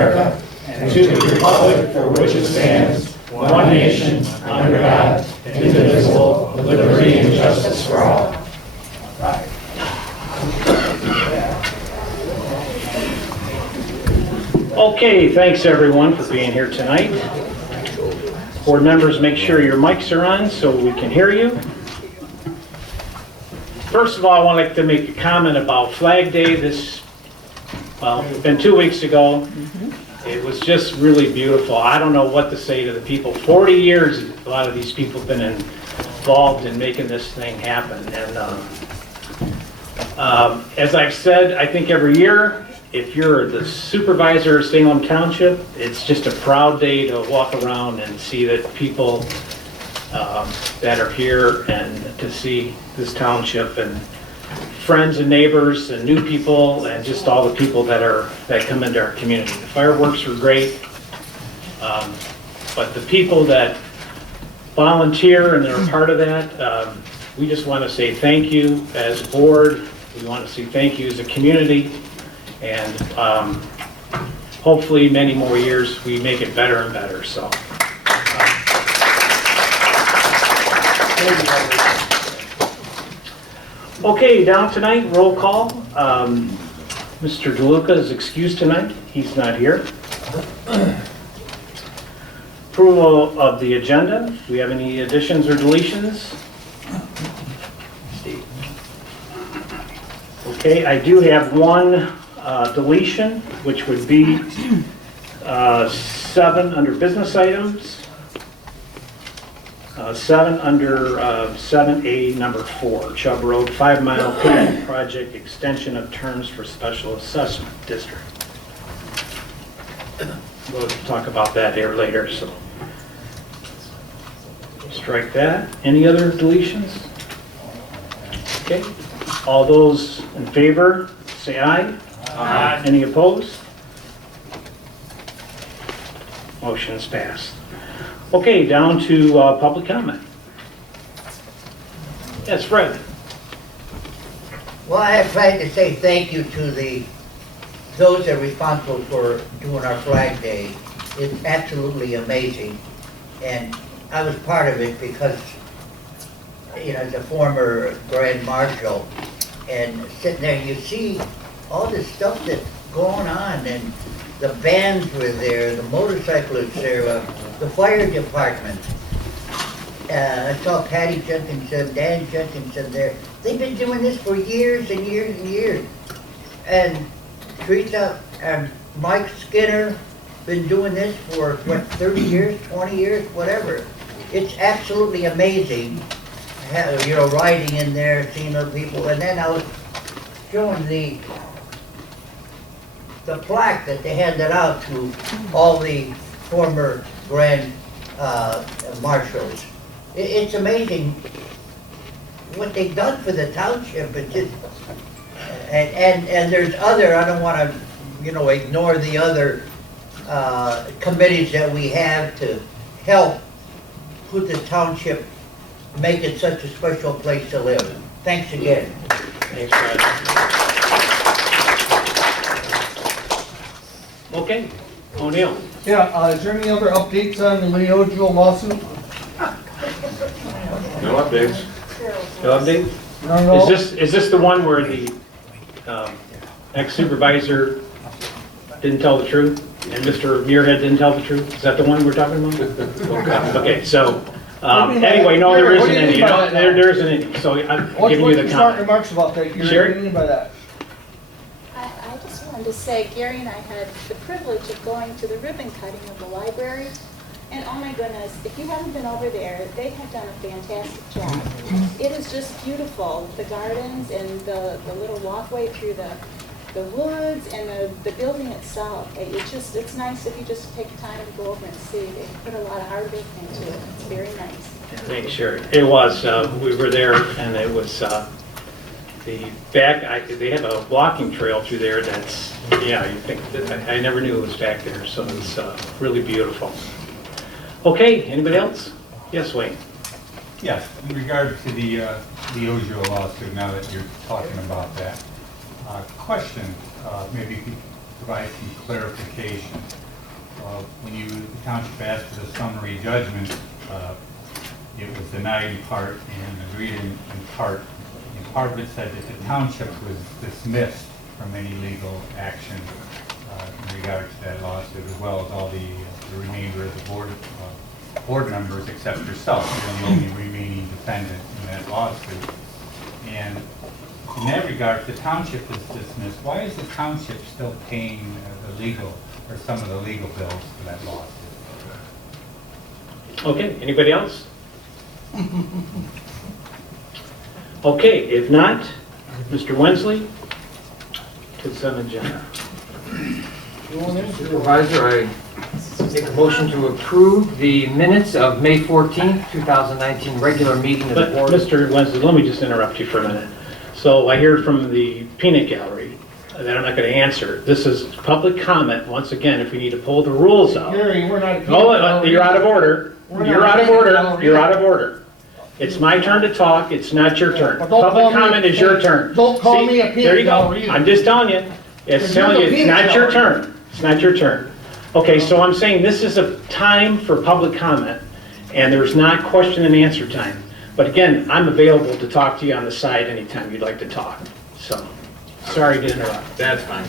America, and to the republic for which it stands, one nation, under God, indivisible, with liberty and justice for all. Right. Okay, thanks everyone for being here tonight. Board members, make sure your mics are on so we can hear you. First of all, I want to make a comment about Flag Day. It's been 2 weeks ago. It was just really beautiful. I don't know what to say to the people. 40 years, a lot of these people have been involved in making this thing happen. And as I've said, I think every year, if you're the supervisor of Salem Township, it's just a proud day to walk around and see that people that are here and to see this township and friends and neighbors and new people and just all the people that come into our community. The fireworks were great, but the people that volunteer and are part of that, we just want to say thank you as a board. We want to say thank you as a community, and hopefully many more years we make it better and better. So. Okay, down tonight, roll call. Mr. DeLuca is excused tonight. He's not here. Approval of the agenda. Do we have any additions or deletions? Okay, I do have one deletion, which would be 7 under business items. 7 under 7A, number 4, Chubb Road 5 Mile Canal Project Extension of Terms for Special Assessment District. We'll talk about that here later, so strike that. Any other deletions? Okay. All those in favor, say aye. Aye. Any opposed? Motion's passed. Okay, down to public comment. Yes, Fred. Well, I'd like to say thank you to those that are responsible for doing our Flag Day. It's absolutely amazing, and I was part of it because, as a former Grand Marshal, and sitting there, you see all this stuff that's going on, and the bands were there, the motorcyclists there, the fire department. I saw Patty Jenkinson, Dan Jenkinson there. They've been doing this for years and years and years. And Teresa and Mike Skinner been doing this for, 30 years, 20 years, whatever. It's absolutely amazing, riding in there, seeing other people. And then I was showing the plaque that they handed out to all the former Grand Marshals. It's amazing what they've done for the township. It just, and there's other, I don't want to, ignore the other committees that we have to help put the township, make it such a special place to live. Thanks again. Thanks, Fred. Okay, O'Neill. Yeah, is there any other updates on the Leojo lawsuit? No updates. No update? No. Is this the one where the ex-supervisor didn't tell the truth and Mr. Muirhead didn't tell the truth? Is that the one we're talking about? Okay, so anyway, no, there isn't any. There isn't any. So I'm giving you the Start comment. remarks about that. Sure. What do you mean by that? I just wanted to say, Gary and I had the privilege of going to the ribbon cutting of the library, and oh my goodness, if you haven't been over there, they have done a fantastic job. It is just beautiful, the gardens and the little walkway through the woods and the building itself. It's nice if you just take the time to go over and see. They put a lot of hard work into it. It's very nice. Thanks, Sherry. It was, we were there and it was, the back, they have a walking trail through there that's, you think, I never knew it was back there, so it's really beautiful. Okay, anybody else? Yes, Wayne. Yes, in regard to the Leojo lawsuit, now that you're talking about that, question, maybe you could provide some clarification. When the township asked for the summary judgment, it was denied in part and agreed in part. And part of it said that the township was dismissed from any legal action in regard to that lawsuit, as well as all the remainder of the board members except yourself. You're the only remaining defendant in that lawsuit. And in that regard, the township is dismissed. Why is the township still paying the legal or some of the legal bills for that lawsuit? Okay, anybody else? Okay, if not, Mr. Wensley, consent agenda. Supervisor, I make a motion to approve the minutes of May 14th, 2019 regular meeting of the But board. Mr. Wensley, let me just interrupt you for a minute. So I hear from the peanut gallery that I'm not going to answer. This is public comment. Once again, if we need to pull the rules out. Gary, we're not. Oh, you're out of order. We're You're not out of peanut order. gallery. You're out of order. It's my turn to talk. It's not your turn. But don't Public call me comment a is your peanut- turn. don't call See? me a peanut There you go. gallery either. I'm just telling you. It's Because telling you're you, the it's peanut not your gallery. turn. It's not your turn. Okay, so I'm saying this is a time for public comment, and there's not question and answer time. But again, I'm available to talk to you on the side anytime you'd like to talk. So, sorry to interrupt. That's fine.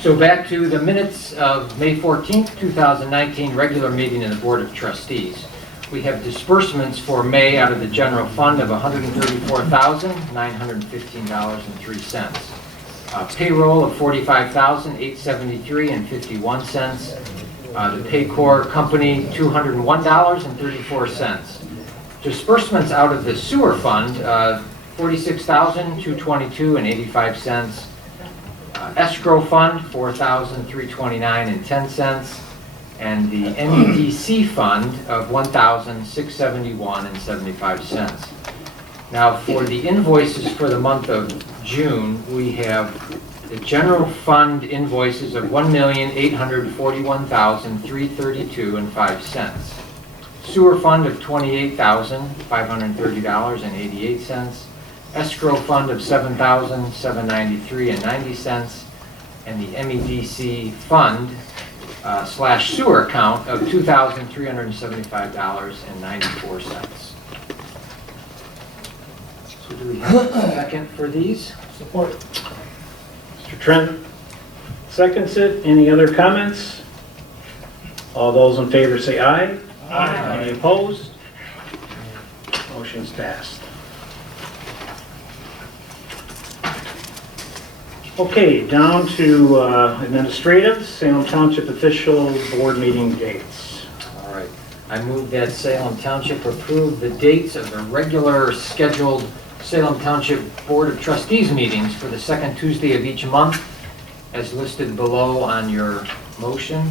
So back to the minutes of May 14th, 2019 regular meeting of the Board of Trustees. We have disbursements for May out of the general fund of $134,915.03. Payroll of $45,873.51. The Paycor Company, $201.34. Disbursements out of the sewer fund, $46,222.85. Escrow fund, $4,329.10. And the MEDC fund of $1,671.75. Now, for the invoices for the month of June, we have the general fund invoices of $1,841,332.05. Sewer fund of $28,530.88. Escrow fund of $7,793.90. And the MEDC fund slash sewer account of $2,375.94. So do we have a second for these? Support. Mr. Trent seconds it. Any other comments? All those in favor say aye. Aye. Any opposed? Motion's passed. Okay, down to administrative, Salem Township official board meeting dates. All right. I move that Salem Township approve the dates of the regular scheduled Salem Township Board of Trustees meetings for the second Tuesday of each month, as listed below on your motion.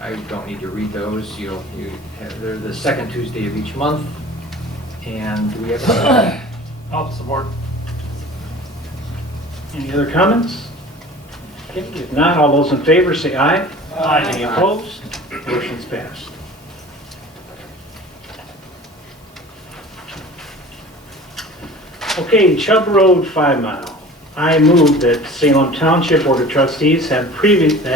I don't need to read those. They're the second Tuesday of each month. And do we have a I'll support. Any other comments? Okay, if not, all those in favor say aye. Aye. Any opposed? Motion's passed. Okay, Chubb Road 5 Mile. I move that Salem Township Board of Trustees have previously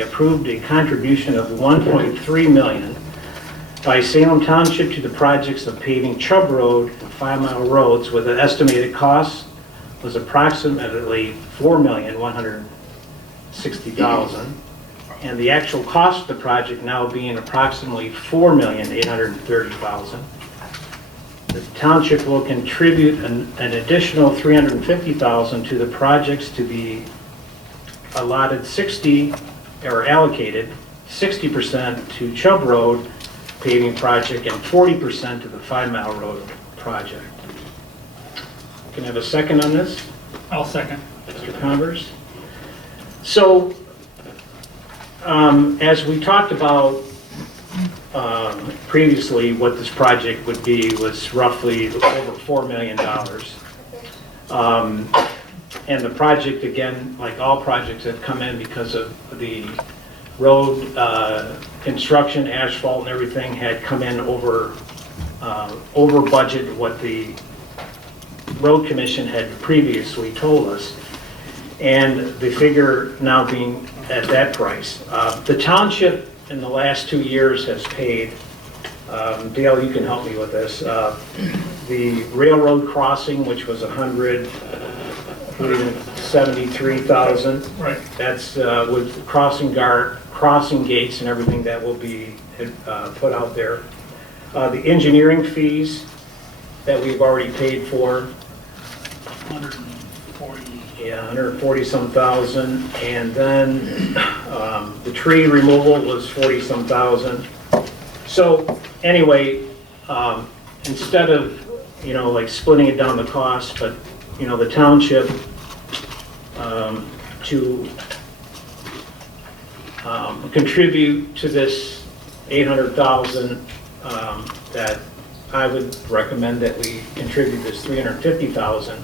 approved a contribution of $1.3 million by Salem Township to the projects of paving Chubb Road and 5 Mile roads with an estimated cost was approximately $4,160,000, and the actual cost of the project now being approximately $4,830,000. The township will contribute an additional $350,000 to the projects to be allotted allocated 60% to Chubb Road paving project and 40% to the 5 Mile Road project. Can I have a second on this? I'll second. Mr. Converse? So, as we talked about previously, what this project would be was roughly over $4 million. And the project, again, like all projects have come in because of the road construction, asphalt and everything had come in over budget what the road commission had previously told us, and the figure now being at that price. The township in the last 2 years has paid, Dale, you can help me with this, the railroad crossing, which was $173,000. Right. That's with crossing gates and everything that will be put out there. The engineering fees that we've already paid for, 140. yeah, 140 some thousand, and then the tree removal was 40 some thousand. So anyway, instead of, like splitting it down the cost, but, the township to contribute to this 800,000, that I would recommend that we contribute this 350,000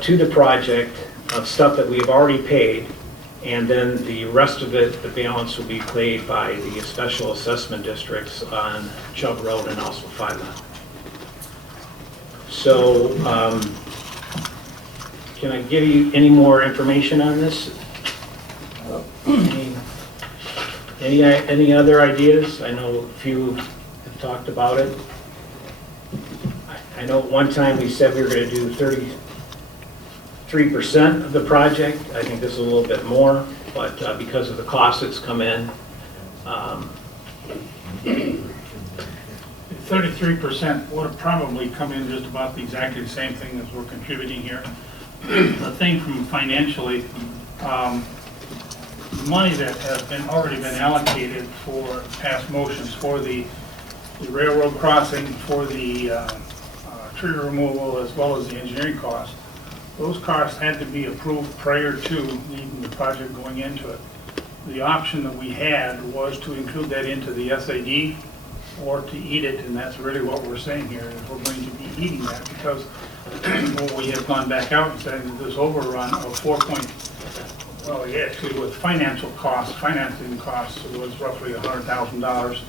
to the project of stuff that we've already paid, and then the rest of it, the balance will be paid by the special assessment districts on Chubb Road and also 5 Mile. So, can I give you any more information on this? Any other ideas? I know a few have talked about it. I know at one time we said we were going to do 33% of the project. I think this is a little bit more, but because of the cost that's come in. 33% would have probably come in just about exactly the same thing as we're contributing here. The thing from financially, money that has already been allocated for past motions for the railroad crossing, for the tree removal, as well as the engineering costs. Those costs had to be approved prior to even the project going into it. The option that we had was to include that into the SAD or to eat it, and that's really what we're saying here, is we're going to be eating that because well, we have gone back out and said that this overrun of actually with financing costs, it was roughly $100,000.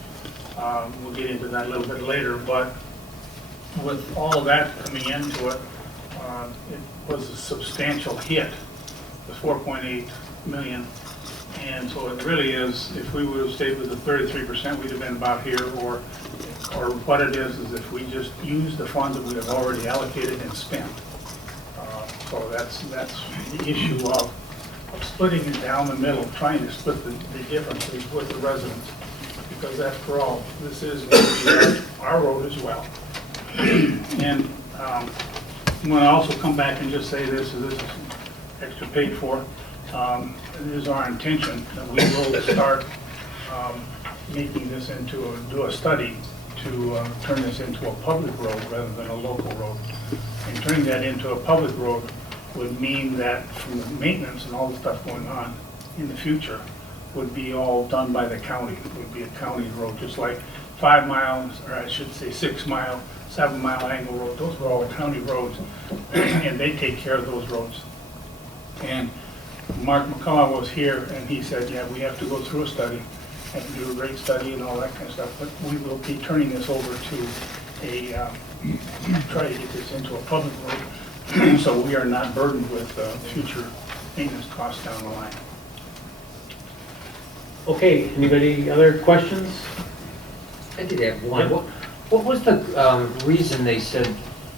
We'll get into that a little bit later, but with all of that coming into it, it was a substantial hit, the 4.8 million. And so it really is, if we would have stayed with the 33%, we'd have been about here, or what it is if we just use the funds that we have already allocated and spent. So that's the issue of splitting it down the middle, trying to split the differences with the residents, because after all, this is going to be our road as well. And I'm going to also come back and just say this is extra paid for. It is our intention that we will start making this do a study to turn this into a public road rather than a local road. And turning that into a public road would mean that from the maintenance and all the stuff going on in the future would be all done by the county. It would be a county road, just like 5 miles, or I should say 6 mile, 7 mile angle road. Those were all county roads, and they take care of those roads. And Mark McCullough was here, and he said, yeah, we have to go through a study, have to do a rate study and all that kind of stuff, but we will be turning this over to try to get this into a public road, so we are not burdened with future maintenance costs down the line. Okay, anybody other questions? I did have one. What was the reason they said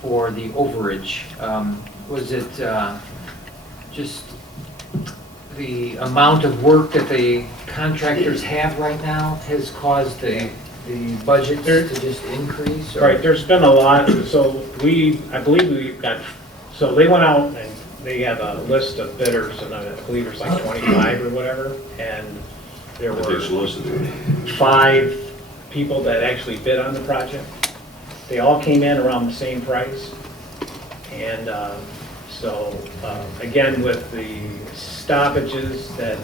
for the overage? Was it just the amount of work that the contractors have right now has caused the budget to just increase? Or? Right, there's been a lot, so I believe we got, so they went out and they have a list of bidders, and I believe there's like 25 or whatever, and there were 5 people that actually bid on the project. They all came in around the same price, and so again, with the stoppages that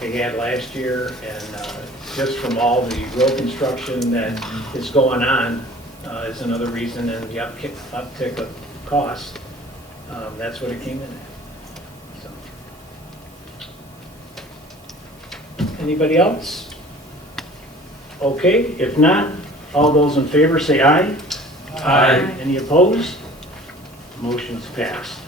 they had last year, and just from all the road construction that is going on is another reason, and the uptick of cost, that's what it came in at. So. Anybody else? Okay, if not, all those in favor say aye. Aye. Any opposed? Motion's passed.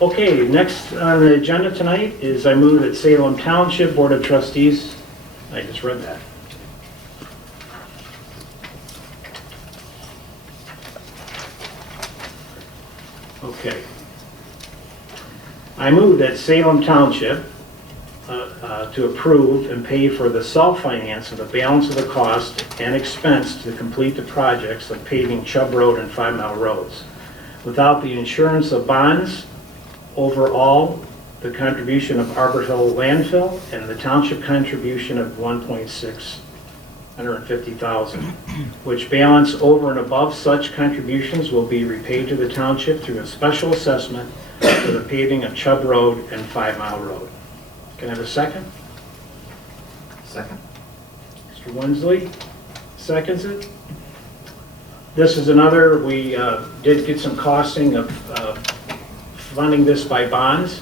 Okay, next on the agenda tonight is I move that Salem Township Board of Trustees, I just read that. Okay. I move that Salem Township to approve and pay for the self-finance of the balance of the cost and expense to complete the projects of paving Chubb Road and 5 Mile Roads. Without the insurance of bonds, overall, the contribution of Arbor Hill landfill and the township contribution of $1,650,000, which balance over and above such contributions will be repaid to the township through a special assessment for the paving of Chubb Road and 5 Mile Road. Can I have a second? Second. Mr. Winsley seconds it. This is another, we did get some costing of funding this by bonds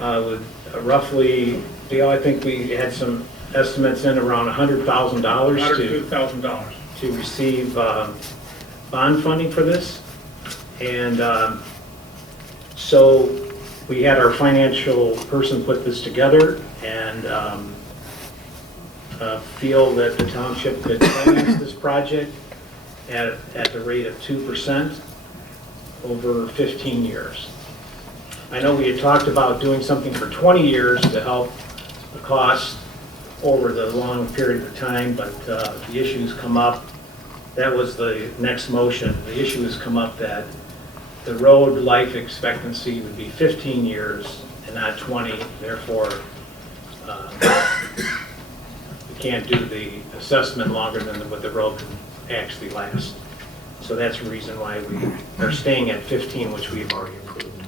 with roughly, I think we had some estimates in around $100,000 $102,000. to receive bond funding for this. And so we had our financial person put this together and feel that the township could finance this project at the rate of 2% over 15 years. I know we had talked about doing something for 20 years to help the cost over the long period of time, but the issues come up. That was the next motion. The issue has come up that the road life expectancy would be 15 years and not 20. Therefore, we can't do the assessment longer than what the road can actually last. So that's the reason why we are staying at 15, which we've already approved.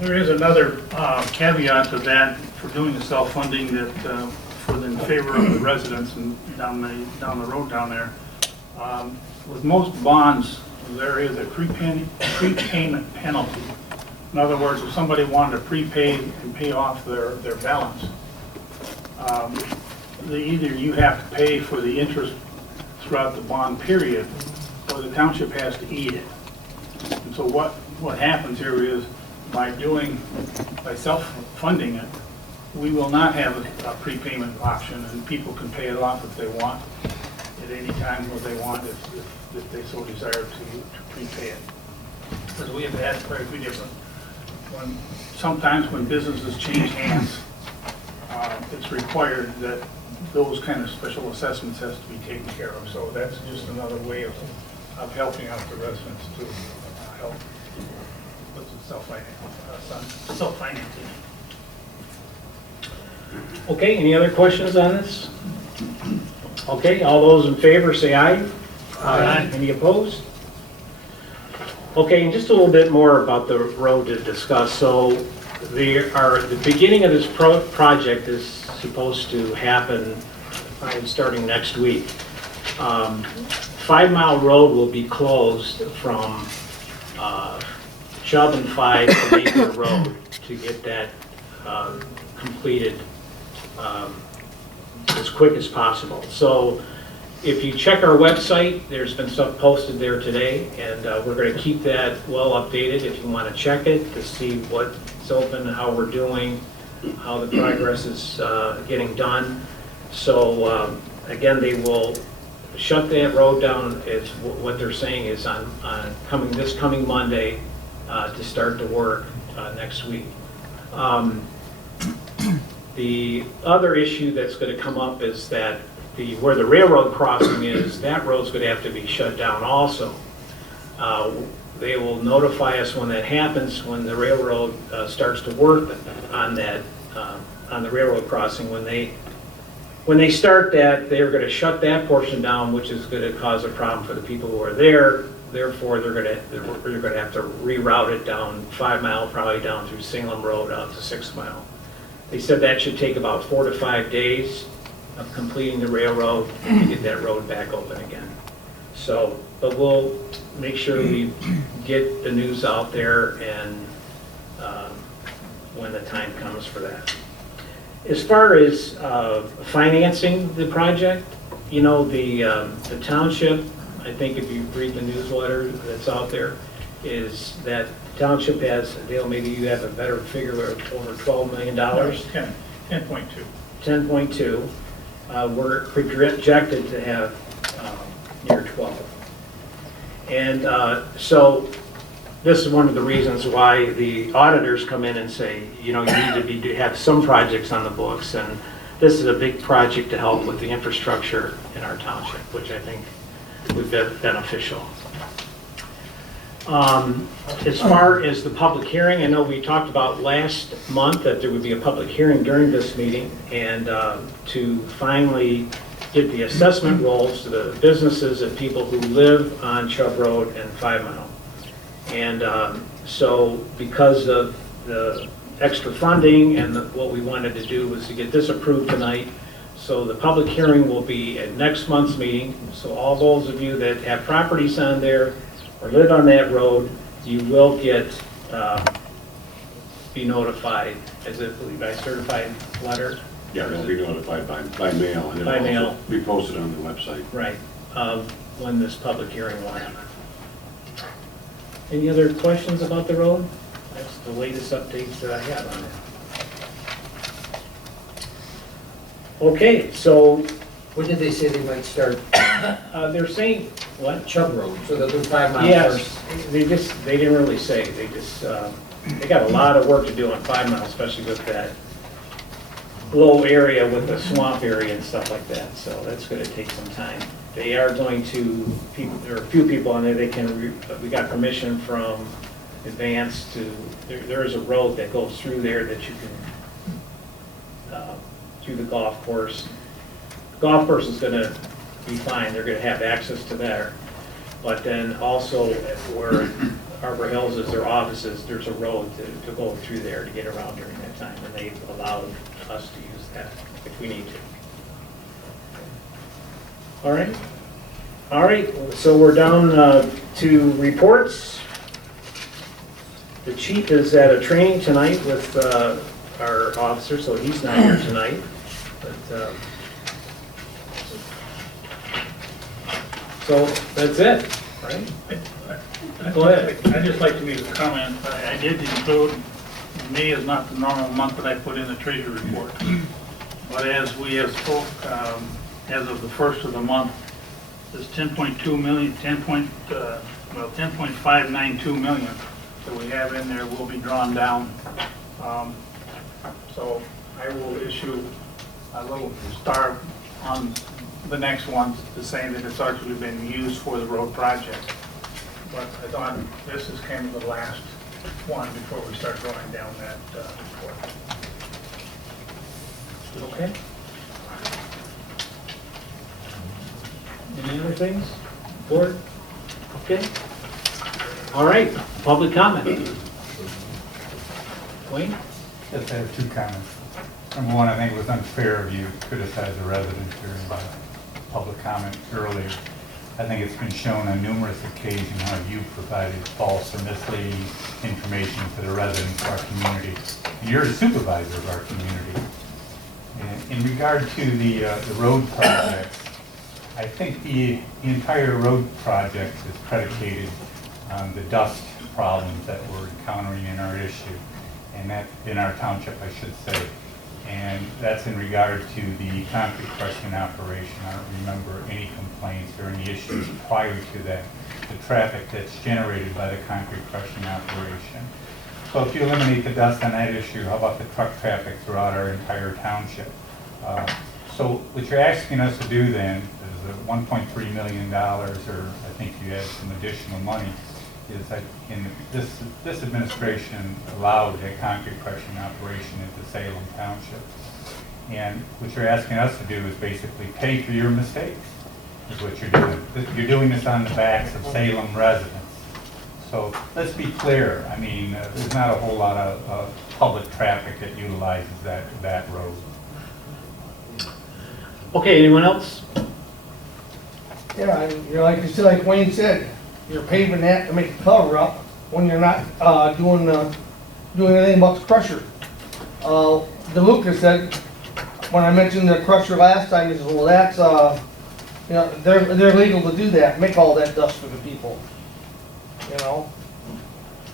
There is another caveat to that for doing the self-funding that in favor of the residents and down the road down there. With most bonds, there is a prepayment penalty. In other words, if somebody wanted to prepay and pay off their balance, either you have to pay for the interest throughout the bond period, or the township has to eat it. And so what happens here is by self-funding it, we will not have a prepayment option, and people can pay it off if they want at any time where they want, if they so desire to prepay it. Because we have had quite a few different, sometimes when businesses change hands, it's required that those kind of special assessments has to be taken care of. So that's just another way of helping out the residents to help with the self-financing. Okay, any other questions on this? Okay, all those in favor say aye. Aye. Any opposed? Okay, and just a little bit more about the road to discuss. So the beginning of this project is supposed to happen probably starting next week. 5 Mile Road will be closed from Chubb and 5 to Napier Road to get that completed as quick as possible. So if you check our website, there's been stuff posted there today, and we're going to keep that well updated if you want to check it to see what's open, how we're doing, how the progress is getting done. So again, they will shut that road down, is what they're saying is on this coming Monday to start the work next week. The other issue that's going to come up is that where the railroad crossing is, that road's going to have to be shut down also. They will notify us when that happens, when the railroad starts to work on that, on the railroad crossing. When they start that, they're going to shut that portion down, which is going to cause a problem for the people who are there. Therefore, they're going to have to reroute it down 5 Mile, probably down through Salem Road out to 6 Mile. They said that should take about 4 to 5 days of completing the railroad to get that road back open again. So, but we'll make sure we get the news out there and when the time comes for that. As far as financing the project, you know, the township I think if you read the newsletter that's out there, is that township has, Dale, maybe you have a better figure of over $12 million. No, it's 10.2. 10.2. We're projected to have near 12. And so this is one of the reasons why the auditors come in and say, you know, you need to have some projects on the books, and this is a big project to help with the infrastructure in our township, which I think would be beneficial. As far as the public hearing, I know we talked about last month that there would be a public hearing during this meeting, and to finally get the assessment rolls to the businesses and people who live on Chubb Road and 5 Mile. And so because of the extra funding and what we wanted to do was to get this approved tonight. So the public hearing will be at next month's meeting. So all those of you that have properties on there or live on that road, you will get, be notified, as I believe by certified letter. Yeah, they'll be notified by mail, and By it'll mail. also be posted on the website. Right, when this public hearing will happen. Any other questions about the road? That's the latest updates that I have on it. Okay, so When did they say they might start they're saying, what? Chubb Road? So they'll do 5 miles Yes, first? they didn't really say, they just, they got a lot of work to do on 5 Mile, especially with that low area with the swamp area and stuff like that, so that's gonna take some time. They are going to, there are a few people on there, we got permission from Advance to, there is a road that goes through there that you can, through the golf course. Golf course is gonna be fine, they're gonna have access to there. But then also where Arbor Hills is their offices, there's a road to go through there to get around during that time, and they've allowed us to use that if we need to. All right, so we're down to reports. The chief is at a training tonight with our officer, so he's not here tonight. But so that's it, right? Go ahead. I'd just like to make a comment. I did include, May is not the normal month that I put in the treasury report. But as we have spoke, as of the first of the month, this 10.2 million, 10.592 million that we have in there will be drawn down. So I will issue a little star on the next one to say that it's actually been used for the road project. But I thought this is kind of the last one before we start drawing down that report. Okay. Any other things? Board? Okay. All right, public comment. Wayne? Yes, I have two comments. Number one, I think it was unfair of you to criticize a resident during the public comment earlier. I think it's been shown on numerous occasions how you provided false or misleading information to the residents of our community. And you're a supervisor of our community. And in regard to the road projects, I think the entire road project is predicated on the dust problems that we're encountering in our issue, and that in our township, I should say. And that's in regard to the concrete crushing operation. I don't remember any complaints or any issues prior to that, the traffic that's generated by the concrete crushing operation. So if you eliminate the dust on that issue, how about the truck traffic throughout our entire township? So what you're asking us to do then is $1.3 million, or I think you had some additional money, is that in this administration allowed a concrete crushing operation into Salem Township. And what you're asking us to do is basically pay for your mistakes, is what you're doing. You're doing this on the backs of Salem residents. So let's be clear. I mean, there's not a whole lot of public traffic that utilizes that road. Okay, anyone else? Yeah, and, you know, like you said, like Wayne said, you're paving that to make a cover up when you're not doing anything about the crusher. DeLuca said, when I mentioned the crusher last time, he said, well, You know, they're legal to do that, make all that dust for the people. You know?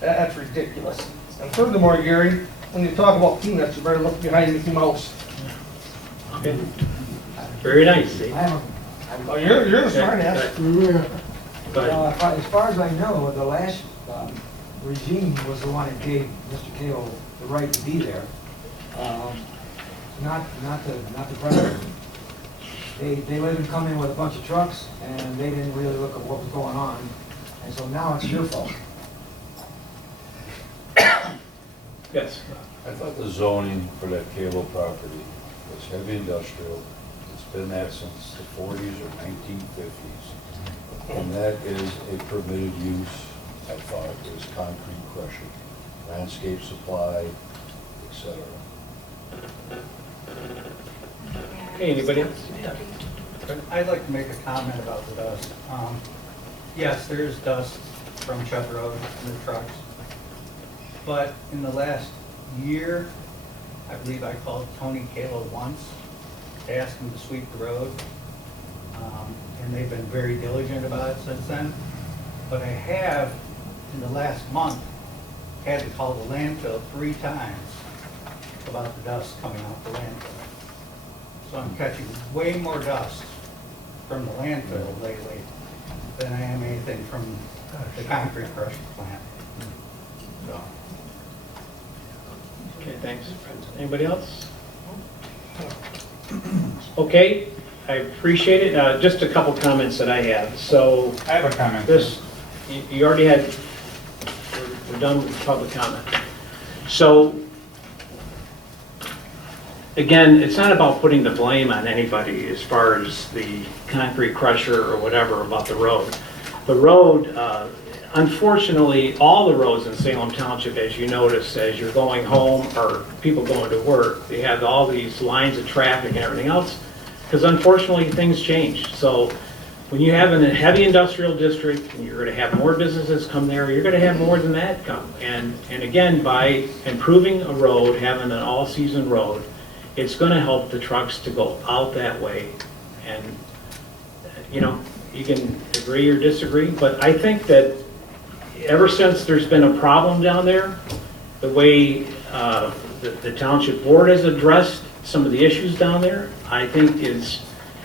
That's ridiculous. And furthermore, Gary, when you talk about peanuts, you better look behind Mickey Mouse. Okay. Very nice, Steve. Oh, you're a smart ass. But As far as I know, the last regime was the one that gave Mr. Cahill the right to be there. Not the president. They let him come in with a bunch of trucks, and they didn't really look at what was going on. And so now it's your fault. yes, I thought the zoning for that Calo property was heavy industrial. It's been that since the 40s or 1950s. And that is a permitted use, I thought, is concrete crushing, landscape supply, etc. okay, anybody else? I'd like to make a comment about the dust. Yes, there is dust from Chubb Road in the trucks. But in the last year, I believe I called Tony Calo once to ask him to sweep the road. And they've been very diligent about it since then. But I have, in the last month, had to call the landfill 3 times about the dust coming out the landfill. So I'm catching way more dust from the landfill lately than I am anything from the concrete crushing plant. So, Okay, thanks. Anybody else? Okay, I appreciate it. Just a couple comments that I have. So I have a comment. this, you already had, we're done with public comment. So, again, it's not about putting the blame on anybody as far as the concrete crusher or whatever about the road. The road, unfortunately, all the roads in Salem Township, as you notice, as you're going home or people going to work, they have all these lines of traffic and everything else, because unfortunately, things change. So when you have a heavy industrial district, and you're going to have more businesses come there, you're going to have more than that come. And again, by improving a road, having an all-season road, it's going to help the trucks to go out that way. And, you know, you can agree or disagree, but I think that ever since there's been a problem down there, the way the township board has addressed some of the issues down there, I think is,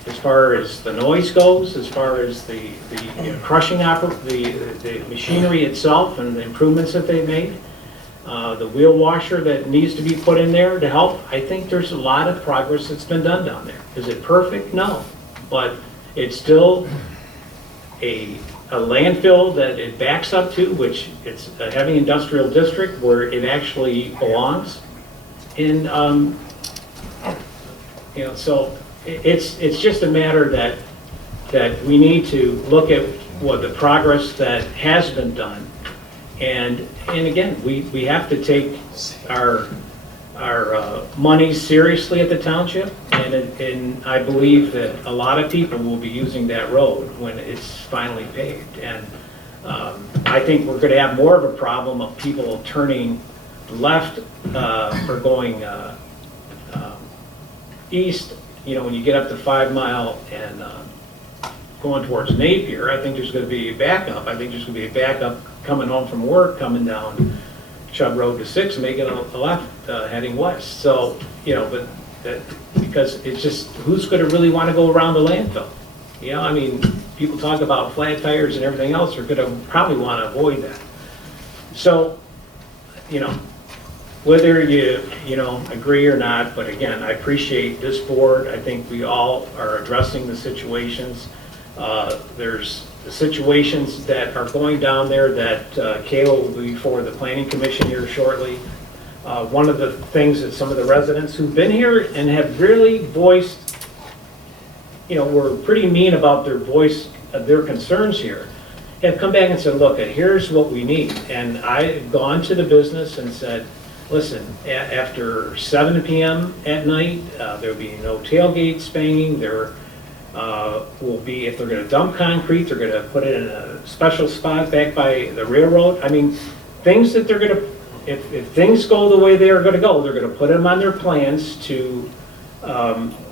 as far as the noise goes, as far as the crushing the machinery itself and the improvements that they've made, the wheel washer that needs to be put in there to help, I think there's a lot of progress that's been done down there. Is it perfect? No. But it's still a landfill that it backs up to, which it's a heavy industrial district where it actually belongs. And, you know, so it's just a matter that we need to look at what the progress that has been done. And again, we have to take our money seriously at the township, and I believe that a lot of people will be using that road when it's finally paved. And I think we're going to have more of a problem of people turning left or going east. You know, when you get up to 5 Mile and going towards Napier, I think there's going to be a backup. I think there's going to be a backup coming home from work, coming down Chubb Road to 6, making a left, heading west. So, you know, but that, because it's just, who's going to really want to go around the landfill? You know, I mean, people talk about flat tires and everything else, are going to probably want to avoid that. So, you know, whether you know, agree or not, but again, I appreciate this board. I think we all are addressing the situations. There's situations that are going down there that Kayla will be before the Planning Commission here shortly. One of the things that some of the residents who've been here and have really voiced, you know, were pretty mean about their voice of their concerns here, have come back and said, look, here's what we need. And I've gone to the business and said, listen, after 7 p.m. at night, there'll be no tailgates banging. There will be, if they're going to dump concrete, they're going to put it in a special spot back by the railroad. I mean, things that they're going to, if things go the way they are going to go, they're going to put them on their plans to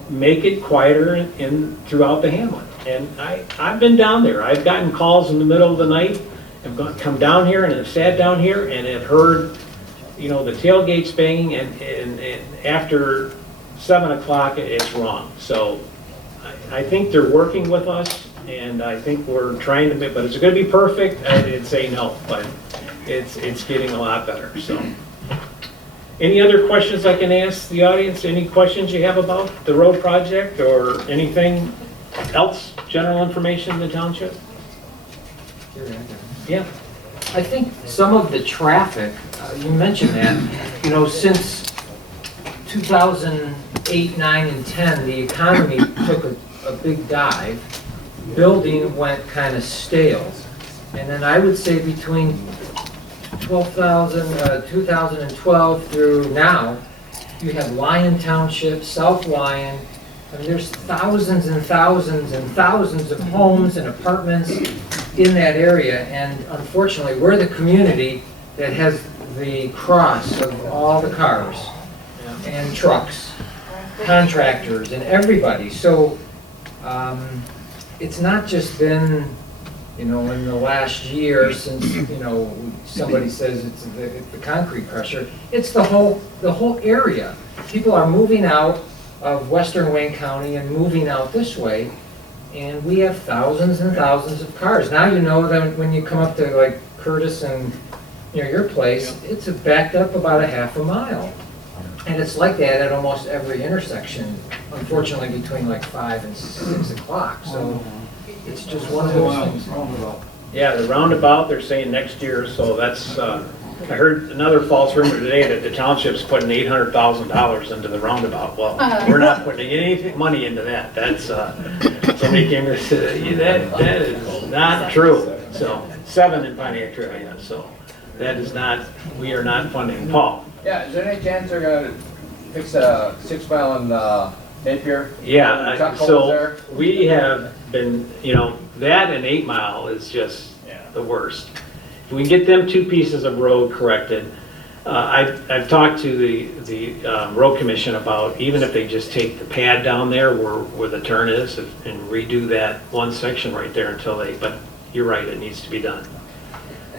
make it quieter throughout the hamlet. And I've been down there. I've gotten calls in the middle of the night. Come down here and have sat down here and have heard, the tailgates banging and after 7 o'clock, it's wrong. So I think they're working with us and I think we're trying to but is it going to be perfect? I'd say no, but it's getting a lot better, so. Any other questions I can ask the audience? Any questions you have about the road project or anything else, general information in the township? Yeah. I think some of the traffic, you mentioned that, since 2008, 9, and 10, the economy took a big dive. Building went kind of stale. And then I would say between 2012 through now, you have Lyon Township, South Lyon, and there's thousands and thousands and thousands of homes and apartments in that area, and unfortunately, we're the community that has the cross of all the cars and trucks, contractors, and everybody. So it's not just been, in the last year since, somebody says it's the concrete crusher. It's the whole area. People are moving out of western Wayne County and moving out this way, and we have thousands and thousands of cars. Now you know that when you come up to like Curtis and your place, it's backed up about a half a mile. And it's like that at almost every intersection, unfortunately between like 5 and 6 o'clock. So it's just one of those things. Yeah, the roundabout, they're saying next year, so that's, I heard another false rumor today that the township's putting $800,000 into the roundabout. Well, we're not putting any money into that. That's, somebody came here and said, that is not true. So, 7 in Pontiac Trail, yeah, so that is not, we are not funding. Paul? Yeah, is there any chance they're gonna fix a 6 mile in Napier? Yeah, Chuck holes so there? we have been, that and 8 Mile is just the worst. If we can get them 2 pieces of road corrected, I've talked to the road commission about even if they just take the pad down there where the turn is and redo that one section right there but you're right, it needs to be done.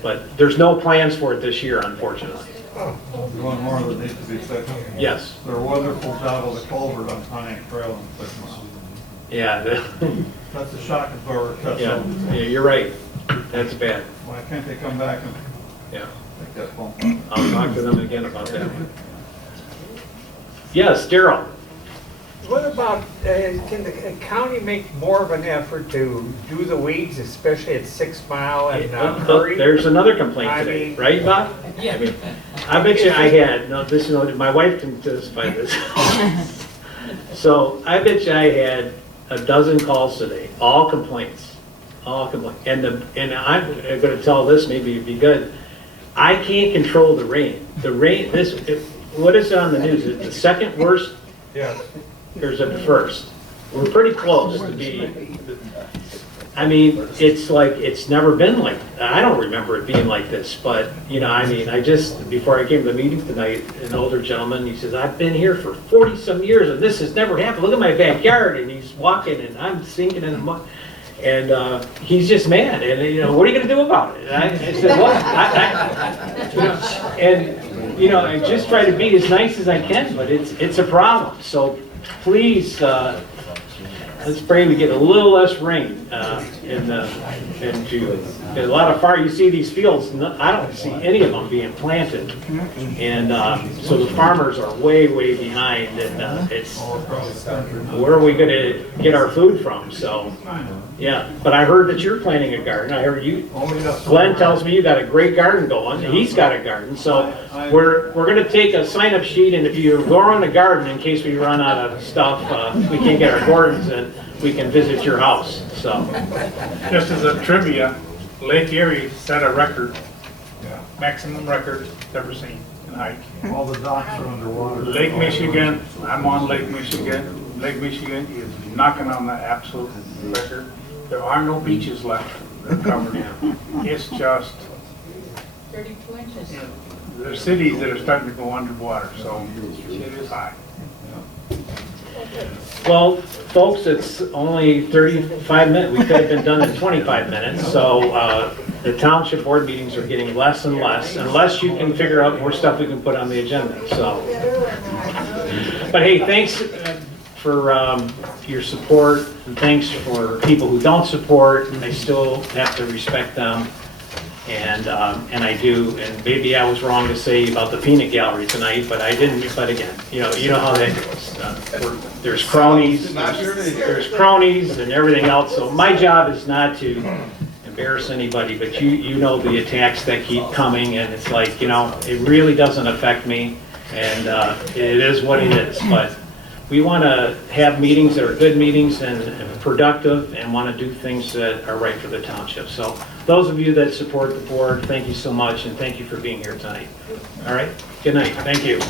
But there's no plans for it this year, unfortunately. One more that needs to be fixed. Yes. Their wonderful job of the culvert on Pontiac Trail in 6 miles. Yeah. That's a shock absorber. Yeah, you're right. That's bad. Why can't they come back and take that bump? I'll talk to them again about that one. Yes, Daryl. What about, can the county make more of an effort to do the weeds, especially at 6 Mile and Curry? There's another complaint today, right, Bob? Yeah. I bet you I had, my wife can testify to this. So I bet you I had a dozen calls today, all complaints. And I'm going to tell this, maybe it'd be good. I can't control the rain. What is it on the news? Is it the second worst? Yes. Here's the first. We're pretty close to be. I mean, it's like, it's never been like, I don't remember it being like this, but, before I came to the meeting tonight, an older gentleman, he says, I've been here for 40-some years and this has never happened. Look at my backyard. And he's walking and I'm sinking in the mud. And he's just mad. And, what are you going to do about it? And I said, what? I just try to be as nice as I can, but it's a problem. So please, let's pray we get a little less rain in June. A lot of you see these fields, I don't see any of them being planted. And so the farmers are way, way behind, and it's, where are we going to get our food from? So, yeah. But I heard that you're planting a garden. I heard you, Glenn tells me you got a great garden going. He's got a garden. So we're going to take a sign-up sheet, and if you go around the garden, in case we run out of stuff, we can't get our gardens in, we can visit your house. So, Just as a trivia, Lake Erie set a record, maximum record ever seen in height. All the docks are underwater. Lake Michigan, I'm on Lake Michigan. Lake Michigan is knocking on the absolute record. There are no beaches left that are covered in. It's just, 32 inches. there are cities that are starting to go underwater, so it is high. Well, folks, it's only 35 minutes. We could have been done in 25 minutes. So the township board meetings are getting less and less, unless you can figure out more stuff we can put on the agenda. So, but hey, thanks for your support, and thanks for people who don't support. I still have to respect them. And I do, and maybe I was wrong to say about the peanut gallery tonight, but I didn't, but again, you know how that goes. There's cronies, there's cronies and everything else, so my job is not to embarrass anybody, but you know the attacks that keep coming, and it's like, you know, it really doesn't affect me, and it is what it is, but we want to have meetings that are good meetings and productive, and want to do things that are right for the township. So those of you that support the board, thank you so much, and thank you for being here tonight. All right, good night, thank you.